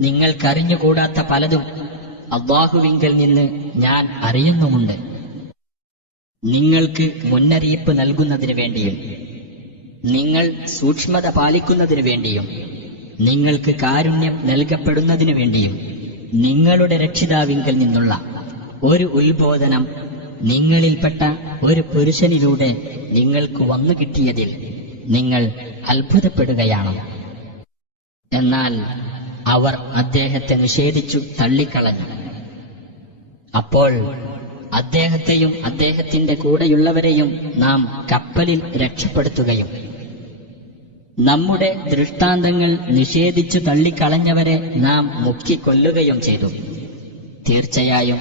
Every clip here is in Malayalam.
നിങ്ങൾക്കറിഞ്ഞുകൂടാത്ത പലതും അല്ലാഹുവിങ്കൽ നിന്ന് ഞാൻ അറിയുന്നുമുണ്ട്. നിങ്ങൾക്ക് മുന്നറിയിപ്പ് നൽകുന്നതിനു വേണ്ടിയും നിങ്ങൾ സൂക്ഷ്മത പാലിക്കുന്നതിനു വേണ്ടിയും നിങ്ങൾക്ക് കാരുണ്യം നൽകപ്പെടുന്നതിനു വേണ്ടിയും നിങ്ങളുടെ രക്ഷിതാവിങ്കൽ നിന്നുള്ള ഒരു ഉത്ബോധനം നിങ്ങളിൽപ്പെട്ട ഒരു പുരുഷനിലൂടെ നിങ്ങൾക്ക് വന്നു കിട്ടിയതിൽ നിങ്ങൾ അത്ഭുതപ്പെടുകയാണ്. എന്നാൽ അവർ അദ്ദേഹത്തെ നിഷേധിച്ചു തള്ളിക്കളഞ്ഞു. അപ്പോൾ അദ്ദേഹത്തെയും അദ്ദേഹത്തിന്റെ കൂടെയുള്ളവരെയും നാം കപ്പലിൽ രക്ഷപ്പെടുത്തുകയും നമ്മുടെ ദൃഷ്ടാന്തങ്ങൾ നിഷേധിച്ചു തള്ളിക്കളഞ്ഞവരെ നാം മുക്കിക്കൊല്ലുകയും ചെയ്തു. തീർച്ചയായും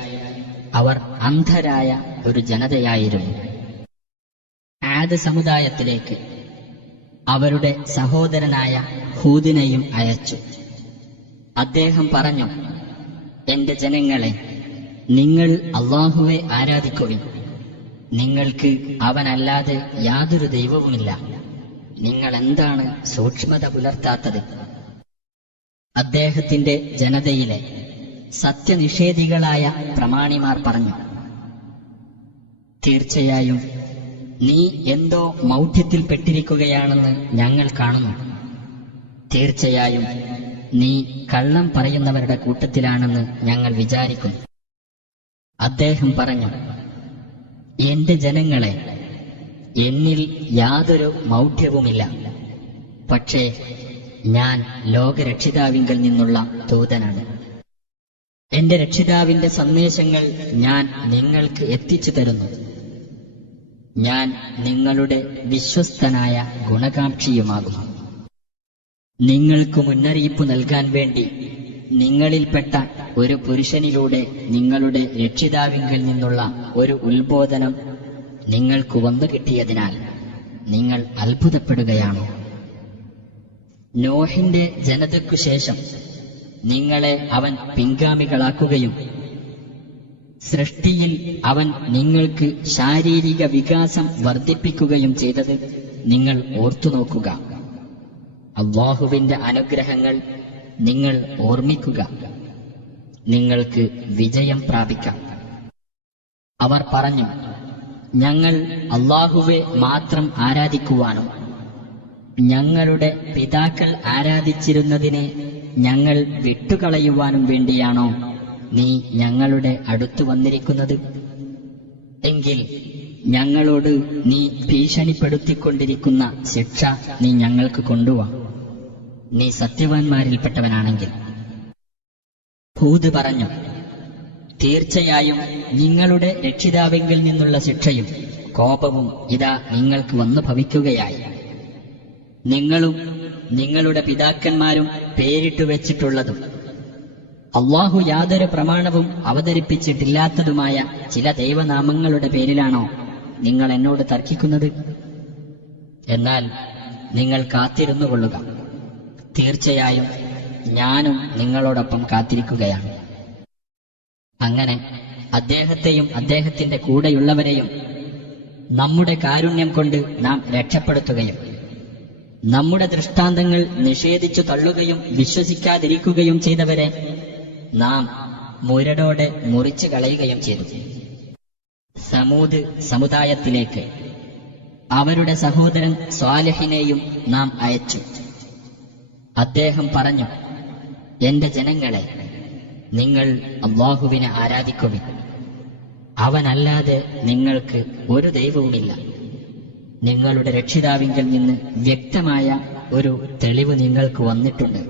അവർ അന്ധരായ ഒരു ജനതയായിരുന്നു. ആദ് സമുദായത്തിലേക്ക് അവരുടെ സഹോദരനായ ഹൂദിനെയും അയച്ചു. അദ്ദേഹം പറഞ്ഞു, എന്റെ ജനങ്ങളെ, നിങ്ങൾ അല്ലാഹുവെ ആരാധിക്കുവിൻ. നിങ്ങൾക്ക് അവനല്ലാതെ യാതൊരു ദൈവവുമില്ല. നിങ്ങൾ എന്താണ് സൂക്ഷ്മത പുലർത്താത്തത്? അദ്ദേഹത്തിന്റെ ജനതയിലെ സത്യനിഷേധികളായ പ്രമാണിമാർ പറഞ്ഞു, തീർച്ചയായും നീ എന്തോ മൗഢ്യത്തിൽപ്പെട്ടിരിക്കുകയാണെന്ന് ഞങ്ങൾ കാണുന്നു. തീർച്ചയായും നീ കള്ളം പറയുന്നവരുടെ കൂട്ടത്തിലാണെന്ന് ഞങ്ങൾ വിചാരിക്കുന്നു. അദ്ദേഹം പറഞ്ഞു, എന്റെ ജനങ്ങളെ, എന്നിൽ യാതൊരു മൗഢ്യവുമില്ല. പക്ഷേ ഞാൻ ലോകരക്ഷിതാവിങ്കൽ നിന്നുള്ള ദൂതനാണ്. എന്റെ രക്ഷിതാവിന്റെ സന്ദേശങ്ങൾ ഞാൻ നിങ്ങൾക്ക് എത്തിച്ചു തരുന്നു. ഞാൻ നിങ്ങളുടെ വിശ്വസ്തനായ ഗുണകാംക്ഷിയുമാകുന്നു. നിങ്ങൾക്ക് മുന്നറിയിപ്പ് നൽകാൻ വേണ്ടി നിങ്ങളിൽപ്പെട്ട ഒരു പുരുഷനിലൂടെ നിങ്ങളുടെ രക്ഷിതാവിങ്കൽ നിന്നുള്ള ഒരു ഉത്ബോധനം നിങ്ങൾക്ക് വന്നു കിട്ടിയതിനാൽ നിങ്ങൾ അത്ഭുതപ്പെടുകയാണോ? നോഹിന്റെ ജനതയ്ക്കു ശേഷം നിങ്ങളെ അവൻ പിൻഗാമികളാക്കുകയും സൃഷ്ടിയിൽ അവൻ നിങ്ങൾക്ക് ശാരീരിക വികാസം വർദ്ധിപ്പിക്കുകയും ചെയ്തത് നിങ്ങൾ ഓർത്തുനോക്കുക. അല്ലാഹുവിന്റെ അനുഗ്രഹങ്ങൾ നിങ്ങൾ ഓർമ്മിക്കുക. നിങ്ങൾക്ക് വിജയം പ്രാപിക്കാം. അവർ പറഞ്ഞു, ഞങ്ങൾ അല്ലാഹുവെ മാത്രം ആരാധിക്കുവാനും ഞങ്ങളുടെ പിതാക്കൾ ആരാധിച്ചിരുന്നതിനെ ഞങ്ങൾ വിട്ടുകളയുവാനും വേണ്ടിയാണോ നീ ഞങ്ങളുടെ അടുത്തു വന്നിരിക്കുന്നത്? എങ്കിൽ ഞങ്ങളോട് നീ ഭീഷണിപ്പെടുത്തിക്കൊണ്ടിരിക്കുന്ന ശിക്ഷ നീ ഞങ്ങൾക്ക് കൊണ്ടുവാ, നീ സത്യവാൻമാരിൽപ്പെട്ടവനാണെങ്കിൽ. ഹൂദ് പറഞ്ഞു, തീർച്ചയായും നിങ്ങളുടെ രക്ഷിതാവെങ്കിൽ നിന്നുള്ള ശിക്ഷയും കോപവും ഇതാ നിങ്ങൾക്ക് വന്നു ഭവിക്കുകയായി. നിങ്ങളും നിങ്ങളുടെ പിതാക്കന്മാരും പേരിട്ടു വെച്ചിട്ടുള്ളതും അല്ലാഹു യാതൊരു പ്രമാണവും അവതരിപ്പിച്ചിട്ടില്ലാത്തതുമായ ചില ദൈവനാമങ്ങളുടെ പേരിലാണോ നിങ്ങൾ എന്നോട് തർക്കിക്കുന്നത്? എന്നാൽ നിങ്ങൾ കാത്തിരുന്നു കൊള്ളുക. തീർച്ചയായും ഞാനും നിങ്ങളോടൊപ്പം കാത്തിരിക്കുകയാണ്. അങ്ങനെ അദ്ദേഹത്തെയും അദ്ദേഹത്തിന്റെ കൂടെയുള്ളവരെയും നമ്മുടെ കാരുണ്യം കൊണ്ട് നാം രക്ഷപ്പെടുത്തുകയും നമ്മുടെ ദൃഷ്ടാന്തങ്ങൾ നിഷേധിച്ചു തള്ളുകയും വിശ്വസിക്കാതിരിക്കുകയും ചെയ്തവരെ നാം മുരടോടെ മുറിച്ചു കളയുകയും ചെയ്തു. സമൂദ് സമുദായത്തിലേക്ക് അവരുടെ സഹോദരൻ സ്വാലിഹിനെയും നാം അയച്ചു. അദ്ദേഹം പറഞ്ഞു, എന്റെ ജനങ്ങളെ, നിങ്ങൾ അല്ലാഹുവിനെ ആരാധിക്കുവിൻ. അവനല്ലാതെ നിങ്ങൾക്ക് ഒരു ദൈവവുമില്ല. നിങ്ങളുടെ രക്ഷിതാവിങ്കൽ നിന്ന് വ്യക്തമായ ഒരു തെളിവ് നിങ്ങൾക്ക് വന്നിട്ടുണ്ട്.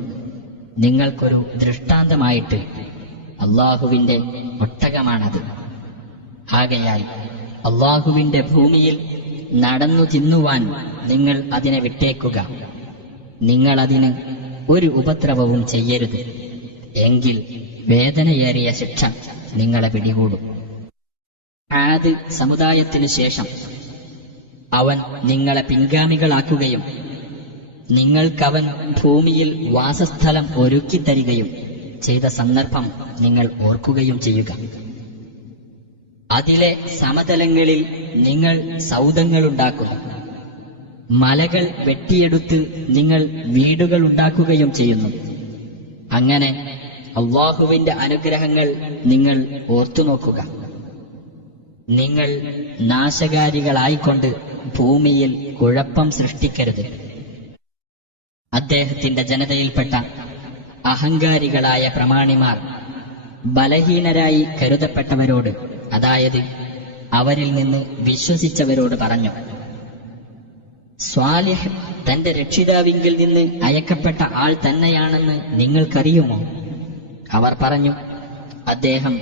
നിങ്ങൾക്കൊരു ദൃഷ്ടാന്തമായിട്ട് അല്ലാഹുവിന്റെ ഒട്ടകമാണത്. ആകയാൽ അല്ലാഹുവിന്റെ ഭൂമിയിൽ നടന്നു തിന്നുവാൻ നിങ്ങൾ അതിനെ വിട്ടേക്കുക. നിങ്ങളതിന് ഒരു ഉപദ്രവവും ചെയ്യരുത്. എങ്കിൽ വേദനയേറിയ ശിക്ഷ നിങ്ങളെ പിടികൂടും. ആദ് സമുദായത്തിനു ശേഷം അവൻ നിങ്ങളെ പിൻഗാമികളാക്കുകയും നിങ്ങൾക്കവൻ ഭൂമിയിൽ വാസസ്ഥലം ഒരുക്കിത്തരികയും ചെയ്ത സന്ദർഭം നിങ്ങൾ ഓർക്കുകയും ചെയ്യുക. അതിലെ സമതലങ്ങളിൽ നിങ്ങൾ സൗധങ്ങളുണ്ടാക്കുന്നു. മലകൾ വെട്ടിയെടുത്ത് നിങ്ങൾ വീടുകൾ ഉണ്ടാക്കുകയും ചെയ്യുന്നു. അങ്ങനെ അല്ലാഹുവിന്റെ അനുഗ്രഹങ്ങൾ നിങ്ങൾ ഓർത്തുനോക്കുക. നിങ്ങൾ നാശകാരികളായിക്കൊണ്ട് ഭൂമിയിൽ കുഴപ്പം സൃഷ്ടിക്കരുത്. അദ്ദേഹത്തിന്റെ ജനതയിൽപ്പെട്ട അഹങ്കാരികളായ പ്രമാണിമാർ ബലഹീനരായി കരുതപ്പെട്ടവരോട്, അതായത് അവരിൽ നിന്ന് വിശ്വസിച്ചവരോട് പറഞ്ഞു, സ്വാലിഹ് തന്റെ രക്ഷിതാവിങ്കിൽ നിന്ന് അയക്കപ്പെട്ട ആൾ തന്നെയാണെന്ന് നിങ്ങൾക്കറിയുമോ? അവർ പറഞ്ഞു, അദ്ദേഹം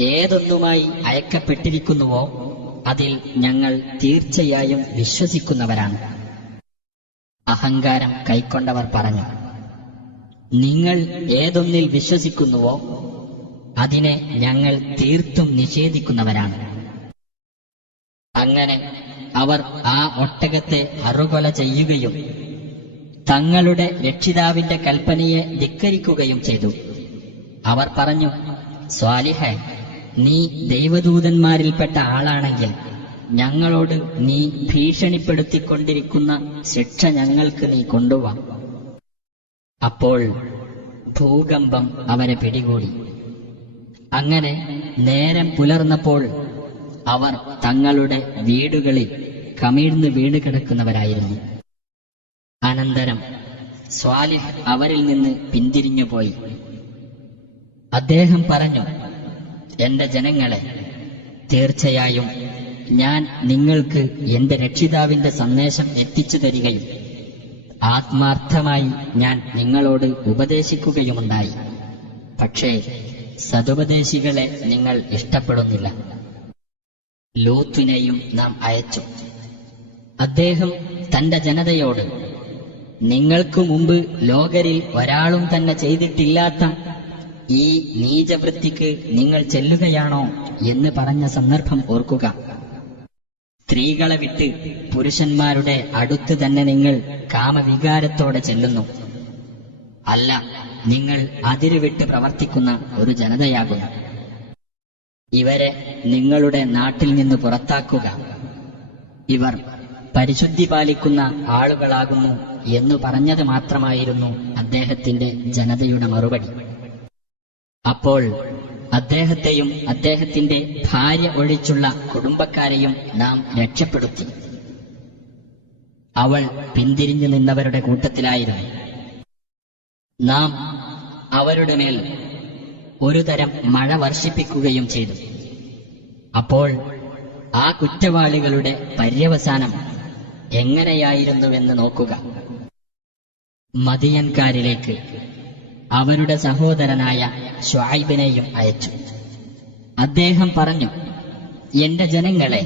ഏതൊന്നുമായി അയക്കപ്പെട്ടിരിക്കുന്നുവോ അതിൽ ഞങ്ങൾ തീർച്ചയായും വിശ്വസിക്കുന്നവരാണ്. അഹങ്കാരം കൈക്കൊണ്ടവർ പറഞ്ഞു, നിങ്ങൾ ഏതൊന്നിൽ വിശ്വസിക്കുന്നുവോ അതിനെ ഞങ്ങൾ തീർത്തും നിഷേധിക്കുന്നവരാണ്. അങ്ങനെ അവർ ആ ഒട്ടകത്തെ അറുകൊല ചെയ്യുകയും തങ്ങളുടെ രക്ഷിതാവിന്റെ കൽപ്പനയെ ധിക്കരിക്കുകയും ചെയ്തു. അവർ പറഞ്ഞു, സ്വാലിഹേ, നീ ദൈവദൂതന്മാരിൽപ്പെട്ട ആളാണെങ്കിൽ ഞങ്ങളോട് നീ ഭീഷണിപ്പെടുത്തിക്കൊണ്ടിരിക്കുന്ന ശിക്ഷ ഞങ്ങൾക്ക് നീ കൊണ്ടുവാ. അപ്പോൾ ഭൂകമ്പം അവരെ പിടികൂടി. അങ്ങനെ നേരം പുലർന്നപ്പോൾ അവർ തങ്ങളുടെ വീടുകളിൽ കമിഴ്ന്ന് വീണ് കിടക്കുന്നവരായിരുന്നു. അനന്തരം സ്വാലിഹ് അവരിൽ നിന്ന് പിന്തിരിഞ്ഞുപോയി. അദ്ദേഹം പറഞ്ഞു, എന്റെ ജനങ്ങളെ, തീർച്ചയായും ഞാൻ നിങ്ങൾക്ക് എന്റെ രക്ഷിതാവിന്റെ സന്ദേശം എത്തിച്ചു തരികയും ആത്മാർത്ഥമായി ഞാൻ നിങ്ങളോട് ഉപദേശിക്കുകയുമുണ്ടായി. പക്ഷേ സതുപദേശികളെ നിങ്ങൾ ഇഷ്ടപ്പെടുന്നില്ല. ലൂത്തിനെയും നാം അയച്ചു. അദ്ദേഹം തന്റെ ജനതയോട്, നിങ്ങൾക്ക് മുമ്പ് ലോകരിൽ ഒരാളും തന്നെ ചെയ്തിട്ടില്ലാത്ത ഈ നീചവൃത്തിക്ക് നിങ്ങൾ ചെല്ലുകയാണോ എന്ന് പറഞ്ഞ സന്ദർഭം ഓർക്കുക. സ്ത്രീകളെ വിട്ട് പുരുഷന്മാരുടെ അടുത്ത് തന്നെ നിങ്ങൾ കാമവികാരത്തോടെ ചെല്ലുന്നു. അല്ല, നിങ്ങൾ അതിരുവിട്ട് പ്രവർത്തിക്കുന്ന ഒരു ജനതയാകുന്നു. ഇവരെ നിങ്ങളുടെ നാട്ടിൽ നിന്ന് പുറത്താക്കുക. ഇവർ പരിശുദ്ധി പാലിക്കുന്ന ആളുകളാകുന്നു എന്നു പറഞ്ഞത് മാത്രമായിരുന്നു അദ്ദേഹത്തിന്റെ ജനതയുടെ മറുപടി. അപ്പോൾ അദ്ദേഹത്തെയും അദ്ദേഹത്തിന്റെ ഭാര്യ ഒഴിച്ചുള്ള കുടുംബക്കാരെയും നാം രക്ഷപ്പെടുത്തി. അവൾ പിന്തിരിഞ്ഞു നിന്നവരുടെ കൂട്ടത്തിലായിരുന്നു. നാം അവരുടെ മേൽ ഒരു തരം മഴ വർഷിപ്പിക്കുകയും ചെയ്തു. അപ്പോൾ ആ കുറ്റവാളികളുടെ പര്യവസാനം എങ്ങനെയായിരുന്നുവെന്ന് നോക്കുക. മദിയൻകാരിലേക്ക് അവരുടെ സഹോദരനായ ശുഐബിനെയും അയച്ചു. അദ്ദേഹം പറഞ്ഞു, എന്റെ ജനങ്ങളെ,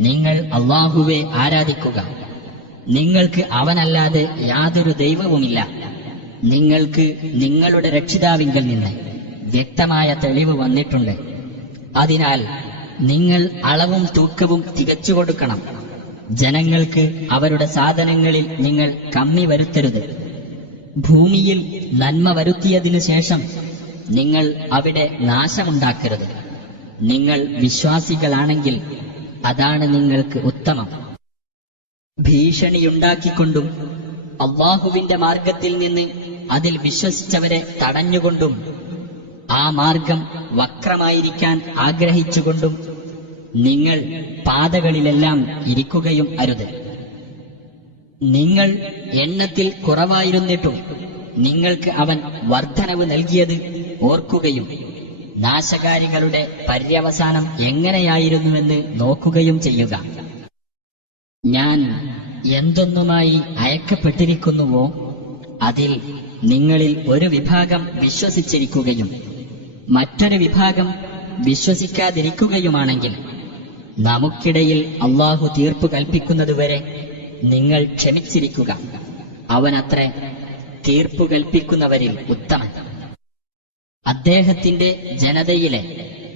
നിങ്ങൾ അല്ലാഹുവെ ആരാധിക്കുക. നിങ്ങൾക്ക് അവനല്ലാതെ യാതൊരു ദൈവവുമില്ല. നിങ്ങൾക്ക് നിങ്ങളുടെ രക്ഷിതാവിങ്കൽ നിന്ന് വ്യക്തമായ തെളിവ് വന്നിട്ടുണ്ട്. അതിനാൽ നിങ്ങൾ അളവും തൂക്കവും തികച്ചു കൊടുക്കണം. ജനങ്ങൾക്ക് അവരുടെ സാധനങ്ങളിൽ നിങ്ങൾ കമ്മി വരുത്തരുത്. ഭൂമിയിൽ നന്മ വരുത്തിയതിനു ശേഷം നിങ്ങൾ അവിടെ നാശമുണ്ടാക്കരുത്. നിങ്ങൾ വിശ്വാസികളാണെങ്കിൽ അതാണ് നിങ്ങൾക്ക് ഉത്തമം. ഭീഷണിയുണ്ടാക്കിക്കൊണ്ടും അല്ലാഹുവിന്റെ മാർഗത്തിൽ നിന്ന് അതിൽ വിശ്വസിച്ചവരെ തടഞ്ഞുകൊണ്ടും ആ മാർഗം വക്രമായിരിക്കാൻ ആഗ്രഹിച്ചുകൊണ്ടും നിങ്ങൾ പാതകളിലെല്ലാം ഇരിക്കുകയും അരുത്. നിങ്ങൾ എണ്ണത്തിൽ കുറവായിരുന്നിട്ടും നിങ്ങൾക്ക് അവൻ വർധനവ് നൽകിയത് ഓർക്കുകയും നാശകാരികളുടെ പര്യവസാനം എങ്ങനെയായിരുന്നുവെന്ന് നോക്കുകയും ചെയ്യുക. ഞാൻ എന്തൊന്നുമായി അയക്കപ്പെട്ടിരിക്കുന്നുവോ അതിൽ നിങ്ങളിൽ ഒരു വിഭാഗം വിശ്വസിച്ചിരിക്കുകയും മറ്റൊരു വിഭാഗം വിശ്വസിക്കാതിരിക്കുകയുമാണെങ്കിൽ നമുക്കിടയിൽ അല്ലാഹു തീർപ്പ് കൽപ്പിക്കുന്നതുവരെ നിങ്ങൾ ക്ഷമിച്ചിരിക്കുക. അവനത്രേ തീർപ്പു കൽപ്പിക്കുന്നവരിൽ ഉത്തമൻ. അദ്ദേഹത്തിന്റെ ജനതയിലെ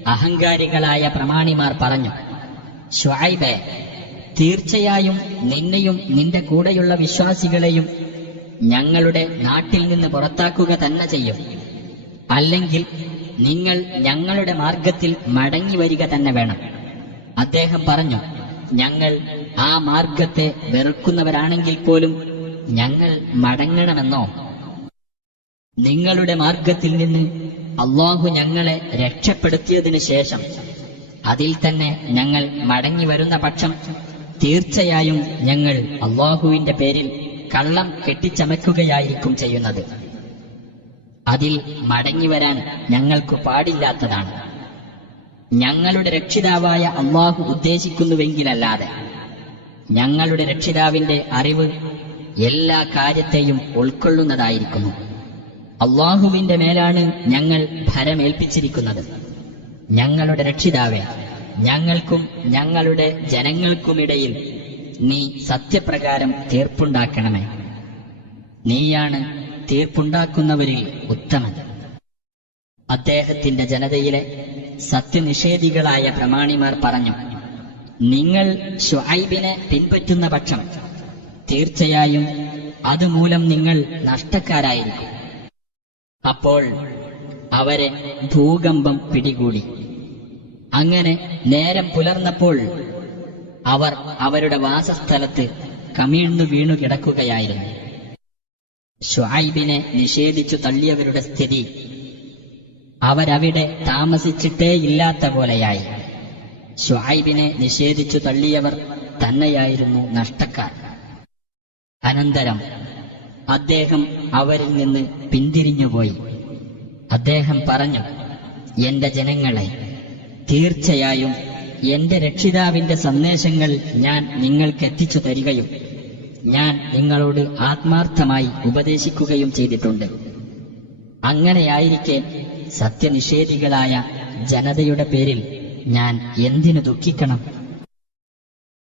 അഹങ്കാരികളായ പ്രമാണിമാർ പറഞ്ഞു, ശുഐബേ, തീർച്ചയായും നിന്നെയും നിന്റെ കൂടെയുള്ള വിശ്വാസികളെയും ഞങ്ങളുടെ നാട്ടിൽ നിന്ന് പുറത്താക്കുക തന്നെ ചെയ്യും. അല്ലെങ്കിൽ നിങ്ങൾ ഞങ്ങളുടെ മാർഗത്തിൽ മടങ്ങി വരിക തന്നെ വേണം. അദ്ദേഹം പറഞ്ഞു, ഞങ്ങൾ ആ മാർഗത്തെ വെറുക്കുന്നവരാണെങ്കിൽ പോലും ഞങ്ങൾ മടങ്ങണമെന്നോ? നിങ്ങളുടെ മാർഗത്തിൽ നിന്ന് അള്ളാഹു ഞങ്ങളെ രക്ഷപ്പെടുത്തിയതിനു ശേഷം അതിൽ തന്നെ ഞങ്ങൾ മടങ്ങി വരുന്ന പക്ഷം തീർച്ചയായും ഞങ്ങൾ അള്ളാഹുവിന്റെ പേരിൽ കള്ളം കെട്ടിച്ചമയ്ക്കുകയായിരിക്കും ചെയ്യുന്നത്. അതിൽ മടങ്ങിവരാൻ ഞങ്ങൾക്ക് പാടില്ലാത്തതാണ്. ഞങ്ങളുടെ രക്ഷിതാവായ അള്ളാഹു ഉദ്ദേശിക്കുന്നുവെങ്കിലല്ലാതെ. ഞങ്ങളുടെ രക്ഷിതാവിന്റെ അറിവ് എല്ലാ കാര്യത്തെയും ഉൾക്കൊള്ളുന്നതായിരിക്കുന്നു. അള്ളാഹുവിന്റെ മേലാണ് ഞങ്ങൾ ഭരമേൽപ്പിച്ചിരിക്കുന്നത്. ഞങ്ങളുടെ രക്ഷിതാവേ, ഞങ്ങൾക്കും ഞങ്ങളുടെ ജനങ്ങൾക്കുമിടയിൽ നീ സത്യപ്രകാരം തീർപ്പുണ്ടാക്കണമേ. നീയാണ് തീർപ്പുണ്ടാക്കുന്നവരിൽ ഉത്തമൻ. അദ്ദേഹത്തിന്റെ ജനതയിലെ സത്യനിഷേധികളായ പ്രമാണിമാർ പറഞ്ഞു, നിങ്ങൾ ശുഐബിനെ പിൻപറ്റുന്ന പക്ഷം തീർച്ചയായും അതുമൂലം നിങ്ങൾ നഷ്ടക്കാരായിരിക്കും. അപ്പോൾ അവരെ ഭൂകമ്പം പിടികൂടി. അങ്ങനെ നേരം പുലർന്നപ്പോൾ അവർ അവരുടെ വാസസ്ഥലത്ത് കമിഴ്ന്നു വീണു കിടക്കുകയായിരുന്നു. ശുഐബിനെ നിഷേധിച്ചു തള്ളിയവരുടെ സ്ഥിതി അവരവിടെ താമസിച്ചിട്ടേയില്ലാത്ത പോലെയായി. ശുഐബിനെ നിഷേധിച്ചു തള്ളിയവർ തന്നെയായിരുന്നു നഷ്ടക്കാർ. അനന്തരം അദ്ദേഹം അവരിൽ നിന്ന് പിന്തിരിഞ്ഞുപോയി. അദ്ദേഹം പറഞ്ഞു, എന്റെ ജനങ്ങളെ, തീർച്ചയായും എന്റെ രക്ഷിതാവിന്റെ സന്ദേശങ്ങൾ ഞാൻ നിങ്ങൾക്കെത്തിച്ചു തരികയും ഞാൻ നിങ്ങളോട് ആത്മാർത്ഥമായി ഉപദേശിക്കുകയും ചെയ്തിട്ടുണ്ട്. അങ്ങനെയായിരിക്കെ സത്യനിഷേധികളായ ജനതയുടെ പേരിൽ ഞാൻ എന്തിനു ദുഃഖിക്കണം?